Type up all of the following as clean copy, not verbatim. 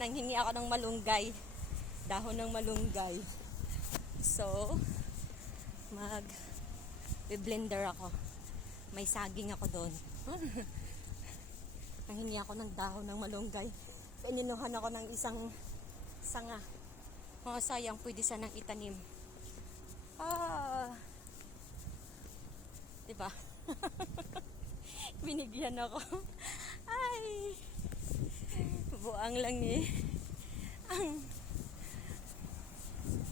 Nanghingi ako ng malunggay. Dahon ng malunggay. So, blender ako. May saging ako doon. Nanghingi ako ng dahon ng malunggay. Ininuhan ako ng isang sanga. Oh, sayang, pwede sanang itanim. Diba? Binigyan ako. Ay, buang lang eh.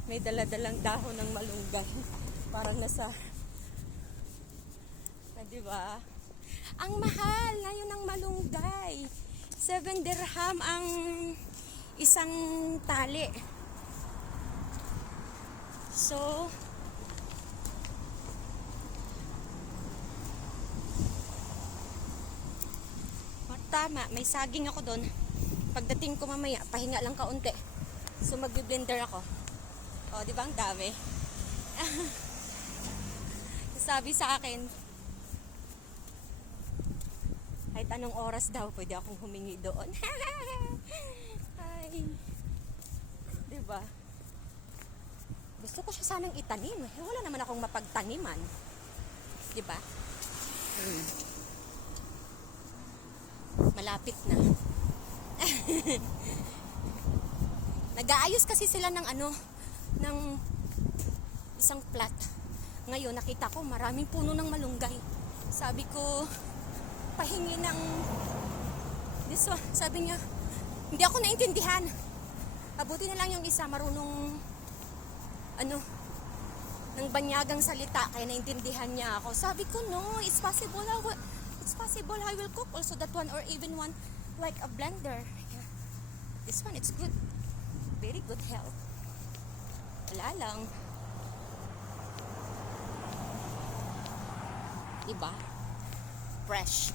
May daladalang dahon ng malunggay. Parang nasa, diba? Ang mahal ngayon ng malunggay. 7 dirham ang isang tali. So, tama, may saging ako doon. Pagdating ko mamaya, pahinga lang kaunti. So, mag-blender ako. O, di ba ang dami? Sabi sa akin, kahit anong oras daw, pwede akong humingi doon. Ay, di ba? Gusto ko siya sanang itanim. Wala naman akong mapagtaniman. Di ba? Malapit na. Nag-aayos kasi sila ng ng isang plat. Ngayon nakita ko maraming puno ng malunggay. Sabi ko, pahingi ng this one. Sabi niya, hindi ako naintindihan. Abuti na lang yung isa marunong ng banyagang salita, kaya naintindihan niya ako. Sabi ko, no, it's possible I will cook also that one, or even one like a blender. Yeah. This one, it's good. Very good health. Wala lang. Diba? Fresh.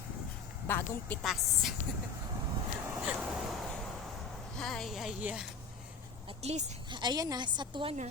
Bagong pitas. Ay. At least, ayan na, satwa na.